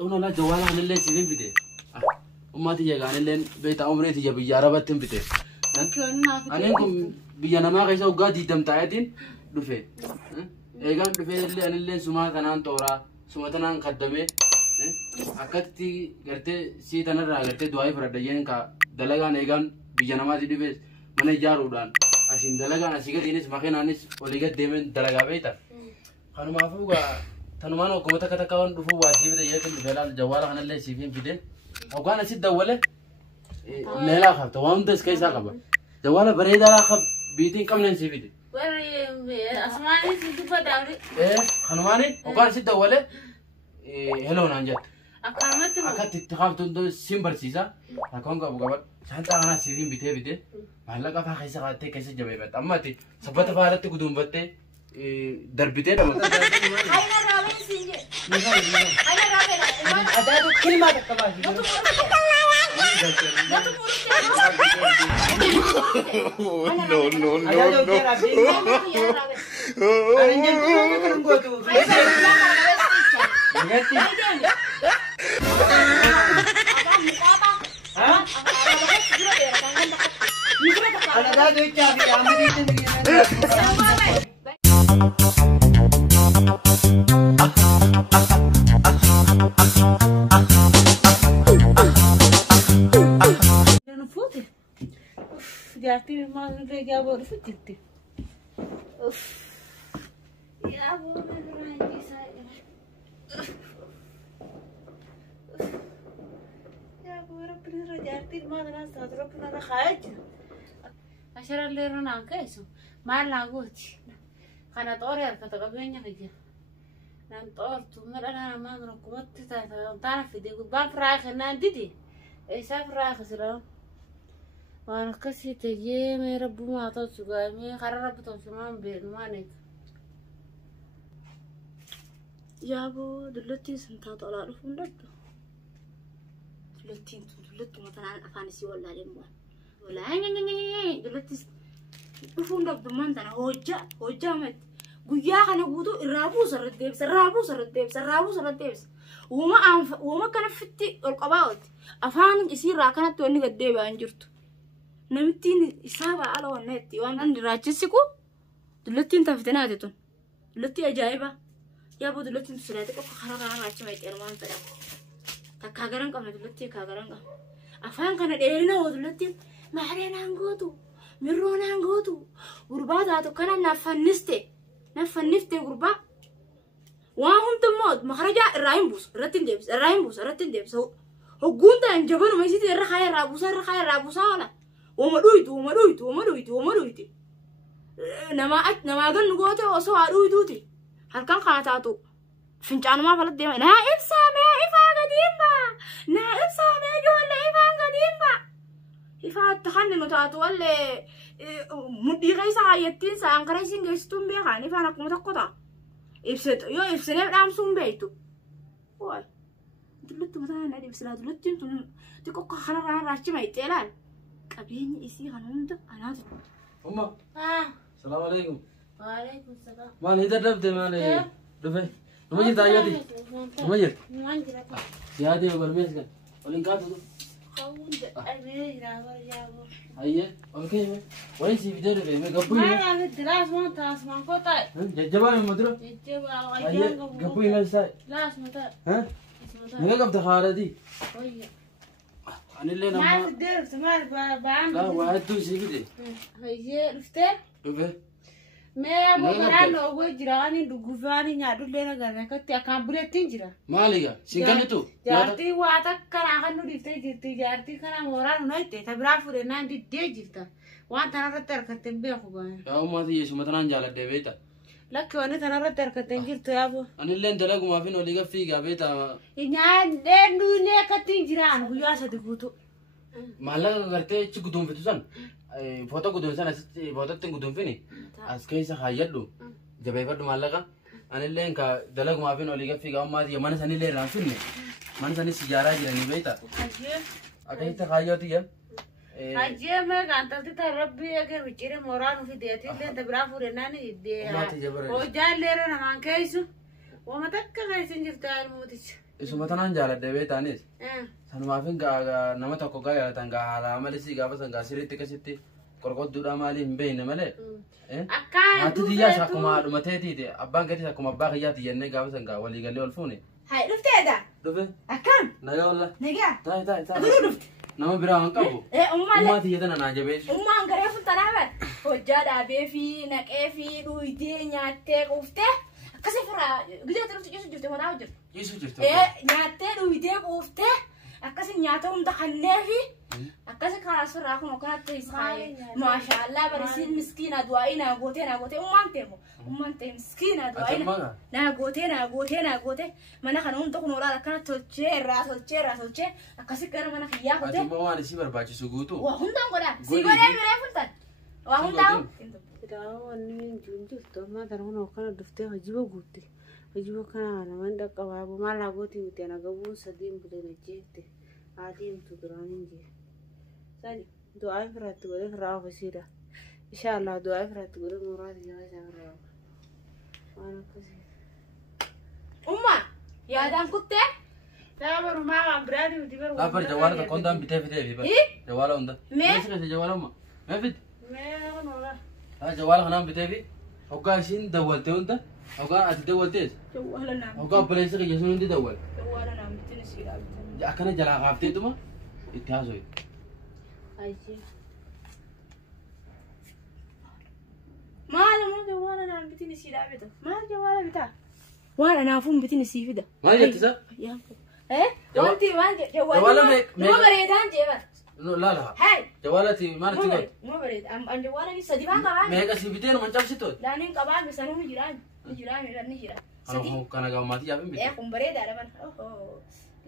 هنا لا جوال عن اللي سيفين بده وما تيجي عن اللي بيت عمري تيجي بيجاربت بده أنا إنكم بيجانا ما غيسوا قادي دم تعيدين دفع إيجان دفع اللي سمعت أنا عن تورا سمعت أنا عن خدمة أكتي قرتي سيد أنا را قرتي دواي فرديين كا دلعان إيجان بيجانا ما تيجي بس من يجارودان أسين دلعان أسيك دينيس ماكين أنيس وليك ديمن دلعا بيتا خانو ما فوقا تنومان وكمتا كتا كون دفو واسيب ده يكن دفعل الجوال عن اللي سيفين بده أو كان أسيد دولة نلا خب توام دس كيسا خب جواله بريد على خب بيتين كم ننسي بده أسمعني سيدفع داري خنوماني وكان أسيد دولة هلو نانجت أكملت أكاد تتخاف تندو سيمبر سيسا أكون كابو كابر سانتا أنا سيفين بده مهلا كافا خيسا خاتة كيسا جبهة أما تي سبت فارت تقدم بته دربته دم هاينا رابين سينجي هاينا رابين ada tu kelima tak kabar. No. Ada tu kira bin. Ada yang tu kan gua tu. Mengerti? Hah? Ada tu cari amat itu begini. جاتي ما ندري جابوا رفتي اوف يا ابو رايدي ساير يا ابو ربنا رجعتي ما انا صاد ربنا خايج عشان اللي رنا كيسو ما لاغوتي انا طوري كتقبيني خجا نان طورت انا ما ركبت تعرف دي باب رايخ ناندي اي سافر رايخ سلام وانا كسي تجي مي ربو ما توسغا مي خرر ربو توسمان بينوانك يا ابو دلتي سنتا طلع فندق دلتي مثلا افانسي ولا لمو ولا دلتي فندق بمنتنا هوجا مت غيا خنا غودو رابو سرديبس وما كان فتي القباوت افان يصير كانت توني قديبه انجرتو نمتين إصابة على النت وأنا عندي راجسكو دلتين تفتناتي دلتي أجايبة يا أبو دلتين سلاتك وخرج أنا راجس ما يتكلم عن ترى تكاغران كم دلتي كاغران كم أفهم كنا ديرنا ودلتين ما علينا نقطو مرونا نقطو غربات هاتو كنا نفنستي غربا وهم تموت مخرجة الرايمبوس رتين ديبس هو قونتا إنجبنا ما يصير الرخاية رابوسا ولا وما دويتو نما قال نقوته وسوا دويتوتي هل كان خاتاتو فنجان ما فلت ديما نائب سامي إفا قديمة نائب سامي جوال إفا قديمة إفا تخنن وتاتو ولا مدي غيسا يتين سا أنكريسين غيستون بيخان إفا نقوم تقوتا إفسني بدام سون بيتو واي دلتو مثلا نادي بسلا دلتو تكوكا خلال راشي ما يتيلان قبيني إسي غنومد أنا أمّا السلام عليكم وعليكم السلام ما نقدر نبدأ ما له دفع نمجر تايادي نمجر سيادي وبرميس كان ولين كاتو قوند أمير راجعوا أيه أوكي وين سي فيديو ده ما قبوي ما أنا بدرس ما تاس ما قطع جبا من مدرو جبا أيه قبوي نفسه لا اسمه ها نيجا قبض خاردي أنا اللي ما نما تقدر تمار بعمل لا واحد توسي كده هي رفته دفع ما أبو برانو أبو جراني دقوفاني نادو لنا قرنا كتير كان بلتين جرا ما لقى سينكانتو جارتي واتك كان أخنو رفته جارتي كان موران نايته تبرافو رنا دي جرتا وان تنا رتر كتير بيخوبان يا أمّا دي يسمى تنان جالد دبيتا لك وانا تنا رتر كتير جرتا يا أبو أنا اللي أنت لقوا ما فينا ولقى فيه قابيتا إنها لندو ليه كتير جران بيا سدقوتو malah ngerti cik gudung itu san foto gudung san asli foto ting gudung ini askai sahayat lu jabai pada malah kan ane lain ka dalag maafin oli ka figa amma dia mana sani le langsung nih mana sani sejarah aja nih beta ada itu sahayat ya Aja me gantal ti tarabbi agar bicara moran ufi dia ti le tabra fure nani dia o jal le na man kaisu o matakka kaisin jirta al mutis Isuma tanaan jaaladhe beetaanis. Sanumaafin nama tokko gaa jaalatan gaa haala malisi gaafa san gaa sirriitti akkasitti qorqodduudha maali hin beekne malee. Haati xiyyaas akkuma haadhuma teetiiti abbaan gadis akkuma abbaa kiyyaati jennee gaafa san gaa walii gallee ol fuune. Hai dhufteedha. Dhufe. Akkam. Nagaa walla. Nagaa. Taa'e. Aduu dhufte. Nama biraa waan qabu. Ummaa tiyyatana naa jabeessu. Ummaan garee fuulduraadhaan hojjaa dhaabee fi naqee fi dhuydee nyaattee quuftee akkasii firraa gidee turte ciisu jirte mataa hojjetu. Ciisu jirte. Nyaattee dhuydee quuftee akkasii nyaata hunda kannee fi akkasii karaa surraa kun kanatti isaayee maashaallah barisiin miskiina du'aayi naa gootee ummaan ta'e miskiina du'aayi naa gootee mana kana hunda kun oolaa akkana tolchee irraa akkasii gara mana kiyyaa gootee. Ati waan isii barbaachisu guutu. Waa hundaan godhaa sii godhee biree fultan waa hundaan. Wanni jirtu amma darbuun kana dhuftee hojiiba guutte hojiiba kana nama dhaqqabaa maal hagooti miti ana gabuun sadiin buleen ajjeette adeemtu duraan hin jee sani du'aa firaatti godhee firaa ofisiidha inshaallah du'aa firaatti godhee muraati jala isaa firaa waan akkasii. Ummaa yaadaan kuttee. Taa'abaru maa biraati miti baru. Laafar jawaala tokko hundaan bitee fi bara. Jawaala hunda. Meeshaa keessa jawaala umma. Mee fit. Mee noora. Jawaala kanaan bitee fi hoggaa isiin dawwalte hunda hoggaa ati dawwaltees. Jawaala naam. Hoggaa obboleessa kiyya sun hundi dawwal. Jawaala naam bitini siidhaa bitani. Akkana jalaa kaafteetuma itti haasoi. Ajee. Maal ammoo jawaala naam bitini siidhaa bita. Maal jawaala bitaa? Waan anaafuun bitini sii fida. Maal jettisa? Wanti waan jawaala nama bareedaan jeeba. Laala. Hai. Jawaalati maalti godhe? Nama bareeda. An jawaala ni sadi baan qabaa. Meeqa si bitee nama cabsitoo? Daaniin qabaa bisanuu ni jiraan. Ni jira. Sadi. Kana gammaatii yaafin bitee. Kun bareedaadha man.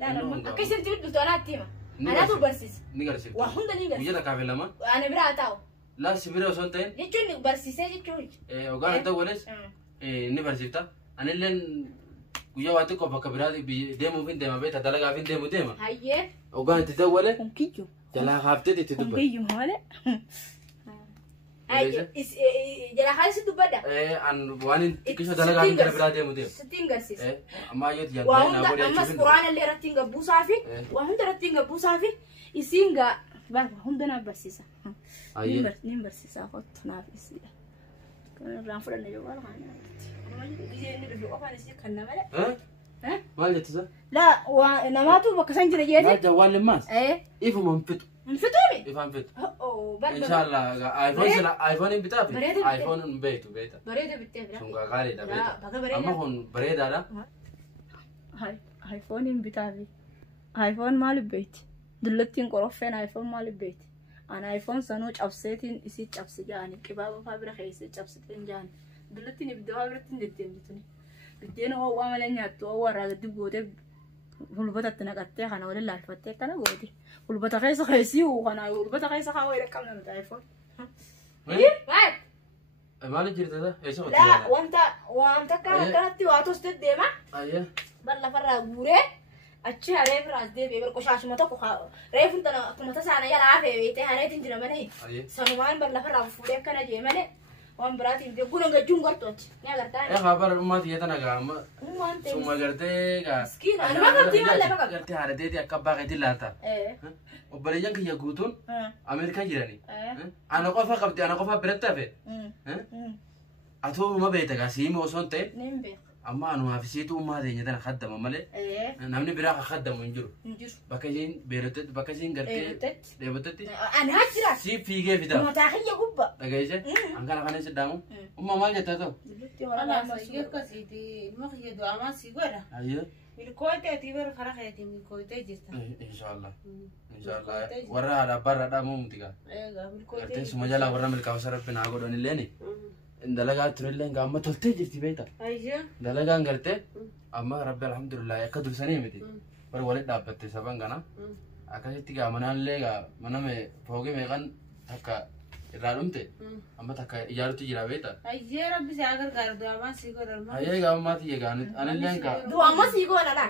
Laala akkasitti biddu anaatti hima. Anaatu barsiisa. Ni garsiisa. Waa hunda ni garsiisa. Guyyaa kaafee lama. Ana biraa taa'u. Laa si bira osoo hin ta'in. Jechuun barsiisee jechuun. Hoggaan adda wales ni barsiifta. Anilleen guyyaa waa xiqqoo bakka biraati deemuuf hin deema beekta dalagaaf hin deema. Hayyee. Hoggaan itti dawwale. Hunkiyyu. Jalaa kaaftee itti dubbata. Hunkiyyu malee. Jalaa kaasii dubbadha. An waan xiqqisho dalagaa hin gara biraa deemu. Sittiin garsiisa. Ammaa yoo waa hunda ammas quraana illee irratti hin gabbuusaa fi waa hunda irratti hin gabbuusaa fi isiin gaa hunda naaf barsiisa. Nin barsiisaa kottu naaf isiidha. Kanarraan fudhanne jawaala kana. Gizee inni dhufu qofaan isii kanna malee. Maal jettisa? Laa namaatu bakka san jira jeeti. Maal jawwaalli maas? Ifuma hin fixu. Hin fixuumi? Ifaan fixu. Barba. Inshallah iPhone hin bitaa fi iPhone hin beektu beekta. Bareeda bittee bira. Sun gaariidha beekta. Bakka bareeda. Amma kun bareedaadha. iPhone hin bitaa fi iPhone maal beekti? Dullattiin qoroffeen iPhone maal beekti? Ana iPhone sanuu cabseetiin isii cabsi jaani qibaaba faa bira keessee cabsiteen jaani. Dullattiin ibidda waa biratti hin deddeemtituni. Biddeen waa malee nyaattu waa irraa gadi gootee fulbatatti naqattee kana waliin laalfattee kana goote. Fulbata keessa keessii kana fulbata keessa kaa wayii dhaqqabna nuti iPhone. Maal jirtata? Eessa qotti Laa wanta akkanatti waa tos deddeema. Bar lafarraa guuree achi haree biraas deebi'ee bar qoshaashuma tokko reefuun tana akkuma tasaana jalaa hafee beektee hareetiin jira malee. Sanumaan bar lafarraa fuudhee akkana jee malee. Waan biraatiin beekuun gajuun gartooti. Ni agartaa. Khabar ummati yatana gaama. Suma gartee gaa. Skiin anuma qabdi malee bakka. Gartee haadhateeti akka abbaa keetiin laata. Obboleeyyan kiyya guutuun Ameerikaa jirani. Ana qofa qabdi ana qofa biratti hafe. Atoo uma beekta gaa siima osoo hin ta'in. Niin beeka. Amma anumaa fi siituu ummaa teenya tana kaddama malee. Namni biraa kan kaddamu hin jiru. Bakka isiin beelotetti bakka isiin gartee dheebotetti. Ani haa jira. Si fiigee fidaa. Mataa kiyya gubba. Dhageesse hangana kana siddaamu. Umma maal jettaa ta'u? Ana masii akkasiiti ilma kiyya du'aamaa si godha. Ayyee. Milkooteetii bara karaa keetii milkootee jirta. Inshallah. Warra haadha abbaa irraa dhaamu miti gaa. Gartee suma jalaa warra milkaa'usa rabbi naa godhan illeen. Dalagaa turellee amma toltee jirti beekta. Dalagaan gartee amma rabbi alhamdulillah akka dursanii miti. Bara walitti dhaabbatte saban kana. Akkasitti gaa manaallee gaa maname foogii meeqan takka الرالمته أما تكا يارتي جرابيتا أيه ربي سأقدر قارد أما سيكو درما هيا قام ما تيجي قانت أنا اللي أنك دو أما سيقونا لا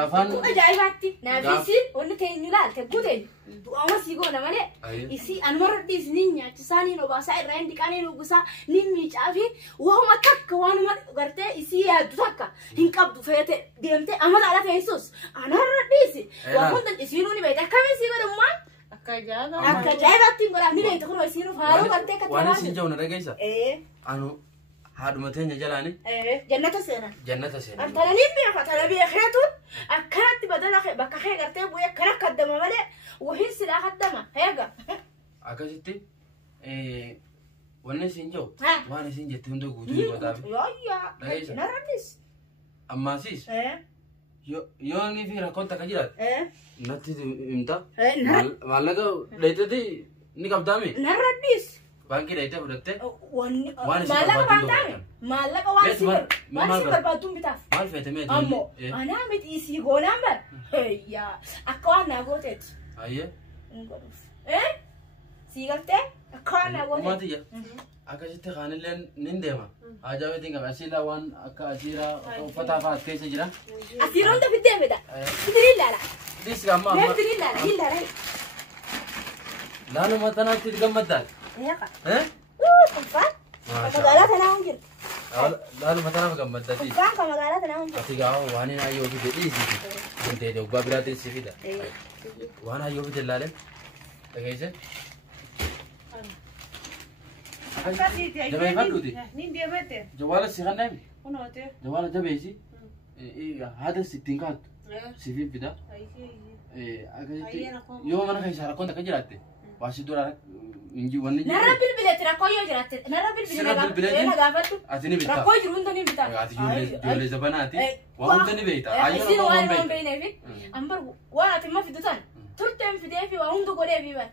قافان أجايباتي نافيسي ولا تيني لا تبودين دو أما سيقونا مالي إسي أنا مرة ديس نينيا تساني نو باسا الرين دكاني نو بسا نيني شافي وهم تك وأنا ما قرتة إسي يا دوتك هنكاب دو فيته ديمته أما لا فيسوس أنا مرة ديسي وهم تن إسي نوني بيتا كم سيقونا ما أكجايباتي مرة نيجي تقولوا إسي نو فارو قرتة كتير وأنا سنجاونا رجيسا إيه أنا هادو متين جلاني جنة سينا جنة سين أنت لا نبي فتلا بي خيرتون أكرت بدل بك خير قرتي بويا كنا قدم مالي وهين سلا قدم هيجا أكاسيتي وانا سنجو وانا سنجت هندو قوتي وطابي يا رجيسا نرمس أما سيس يو أني في ركون تكجيرات نتي إمتى مالك ليتدي نكابدامي نرمس بانكي ليته بدته مالك وان سيبر بتاف مال فتمي أمو أنا مت إيسي غونامبر يا أكوانا غوتت أيه سيغلته أكوانا ما غوتت تيجي أكاسيتي خان لين نندما أجاوي تيجا أسيلا وان أكا أسيرا فتافات كيس جرا أسيرون ده في الدم ده بدري لا ديس كمان لا بدري لا لا لا ما تنا تتجمد ده ها كفان فمقالات أنا أنجر لا لا ما تنا بجمد ده دي كفان فمقالات أنا أنجر أتيجا واني نا يوبي بدي زي كنتي ده وبابرات السفيدة وانا يوبي دلالة تكيسه جماعي فلو دي نين ديابته جوال السخان نامي ونوته جوال جبيسي هذا 60 كات سفين بدا يوم أنا خيسارة كنت كجراتي واشي دورا إنجي ونجي نرى بالبلاد ركوي جرات نرى بالبلاد أنا قابلته أتني بيتا ركوي جرون تاني بيتا أتي جولي زباناتي وهم تاني بيتا أيوة وهم بيني في أمبر وانا تما في دوتان ترتم في ده في وهم دكوري في بس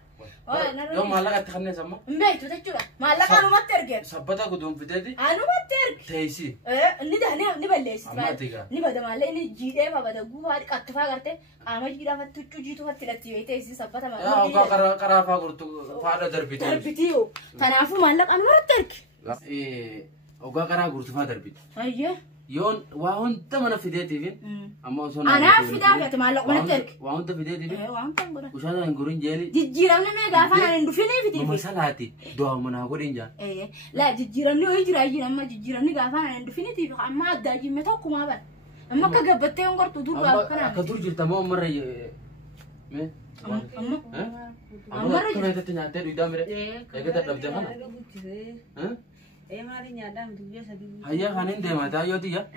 يوم مالك أتخني سما مبيت تجوا مالك أنا ما ترجع سبتا قدوم في تدي أنا ما ترجع تيسي نده نبلش أما تيجا نبدا مالك نجيده ما بدا جوا كتفا كرته أما جيدا فتوچو جيتو فتلتي ويته سبتا ما يا أوكا كرا فاقرتو فادا دربيتو دربيتيو تنافو مالك أنا ما ترجع أوكا كرا قرتو فادا دربيت أيه يون وهون تمنا في ديتي فين أما وصلنا أنا في ده في مالك ما ترجع وهون تفي ديتي فين وهم تنقول وشان نقولين جالي جيرامنا ما قافنا ندفني في ما دي مسالاتي دوا منا قولين جا لا جيرامنا ويجرا جيرام ما جيرامنا قافنا ندفني في أما داجي متوكو ما بل أما كجبتة ينقر تدور بقى كدور جرت ما مرة مه أما كم هذا تنياتي دودا مرة كده تبدأ هنا مالي نادام تبيه سدي هيا خانين ده ما تايو تيجا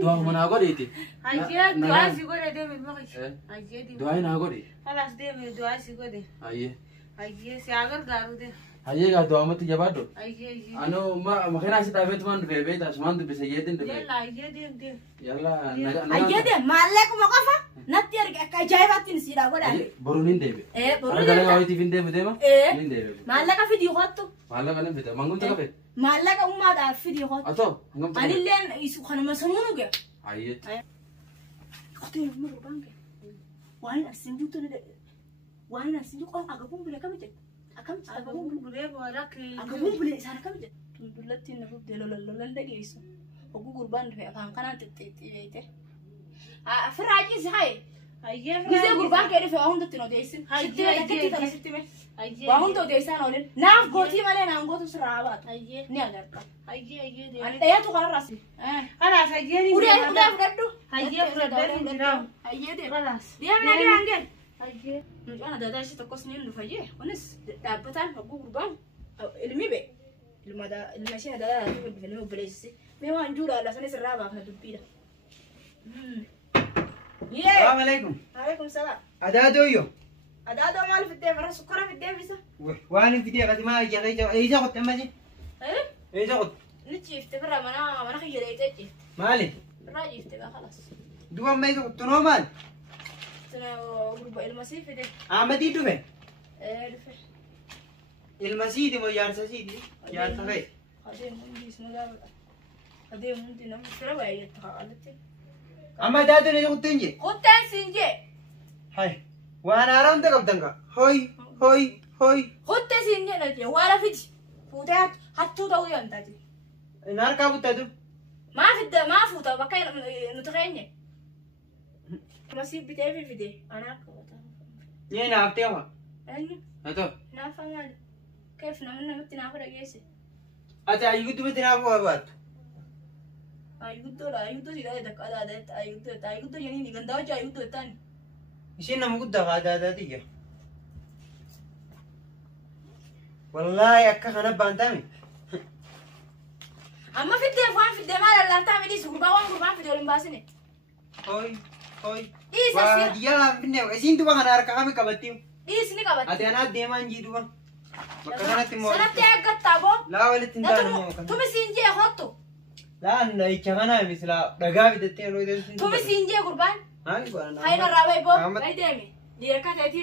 دوا منا قوليتي هيا دعاء سيقول ده من مخش هيا دي دوا هنا قولي خلاص ده من دعاء سيقول ده هيا سياقر قارو ده هيا دوا ما تيجا بادو هيا أنا ما خير أسيت أبيت مان بيت أسمان بسيجين ده يلا هيا دي يلا أيه ده مالك مقفى نتيرك كجايبات نسيرا ولا برونين ده برونين أنا كلام أويتي فين ده بديما فين ده مالك في دي خطو مالك أنا بيتا مانغون تكفي مالك أمة ده في دي خطو أتو هنقوم أنا اللي يسوقنا مسمونه جا أيه خطين مرة بانك وانا السنجوت ده وانا السنجوت أقوم بلا كم جد أقوم بلا وراك أقوم بلا سارة كم جد تقولت إنه بدل لا لا يسوع أقول قربان في أفهم كنا تتيته فراجي زهاي هيا جزء قربان كده في أهون تتنو ديسين وأهون تو ديسان أولين نعم قوتي مالي نعم قوتو سرعات نيادرك هيا أنت يا تو قرر راسي خلاص هيا دي udah freddo هيا فردر جراو هيا deh خلاص dia lagi angin هيا أنا دادا شيء تقص نيل نفاجئ ونس دابتان أبو قربان ilmi be ilma da ilma shi da da tu bi ilmi blesi me wa njura la sanis raba na dubida السلام عليكم. عليكم السلام أدادويو. أدادو مال في الدم رأس سكر في الدم بس وأنا في دي ما يجي إيه جاكت أمازي إيه جاكت نتشيف تبرا منا خير يتجي مالي راجي تبقى خلاص دوما ما يجي تنومان تنا غرب المسيف ده عمدي دوبه دفع المسيد مو يارسا سيدي يارسا غير هذه مندي اسمه ده هذه مندي نم كلا وعي تقالتي أما دادو نجو تنجي خدتين سنجي هاي وأنا أرام تقبضنك هاي هاي هوي خدت سنجنة ولا فيدي فوتات حتى تو يوم تاجي نار كابو تدو ما فوتا بكاي نتخيني ما سيب بتاعي في دي أنا كوتا ني نابتيوا أني هتو نافهم كيف نمنا متنافر جيسي أتا يقدو متنافو أبات ayudo sila dak ayudo yani ni ganda aja ayudo tani إيشين نمقود هذا ديجا والله أكا خنا بانتامي amma fidde faan fidde maal alla taami dis gurbaan fidde olin baasine هوي هوي Isa siya. واديا بني إيشين دوبا خنا أركا كامي كبتيو is ni kabat أتي أنا ديمان جي دوبا مكاننا تيمو sanatti agattabo لا ولا تندان مو tumi sinje hotto لا أنا إيشانا مثلا رجابي تتين لو يدرسون tumi sinje gurbaan هاي قانا hayna rabai bo Ahmad. ay demi direka tati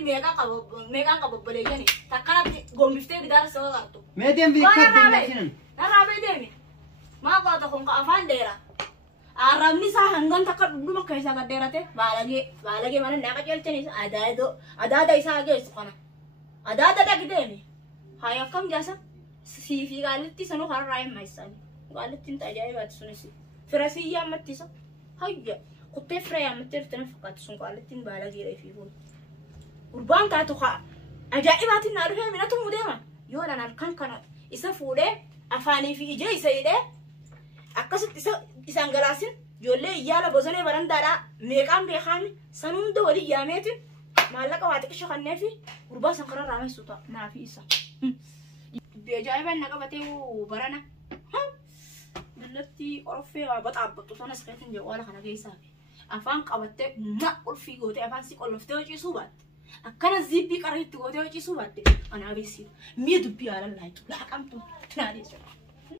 meeqa qabo baleeyani takkanatti gombifte gidar soo qarto ميديم Wala بيكات rabai دينشين na rabai demi ma qaata kun ka afaan dheera arabni saa hangan takka dhuma keessa gaddeerate baalage mana naqa jelchani adaada isaa geessu kana adaada dhagdeemi hay akkam jaasa siifi gaalitti sanu karraa hin maysani gaalittiin tajaajibaati sunis firasii yaammattisa hayya kuttee fira yaammattee dhuftan fakkaatu sun gaalittiin baalageera fi kun gurbaan taatu kaa ajaa'ibaatiin naa dhufee minatu mudeema yoo dhan halkan kana isa fuudhee afaanii fi ija isa hidhee akkasitti isaan galaasin ijoollee iyyaala bosonee barandaadhaa meeqaan beekaami san hunda walii yaameetiin maallaqa waa xiqqisho kannee fi gurbaa san karaa raamessu ta'a naafi isa. Dubbii ajaa'ibaan na qabatee barana. Dallatti qorofee waa baxaabbattu sana siqeetiin jedhu waala kana keessaa fi afaan qabattee ma ulfii gootee afaan si qolloftee hojii baatte akkana zibbii qarriitti gootee hojii baatte anaa beeksisu mi'a dubbii haalan laayitu laaqamtu tunaa jechuudha.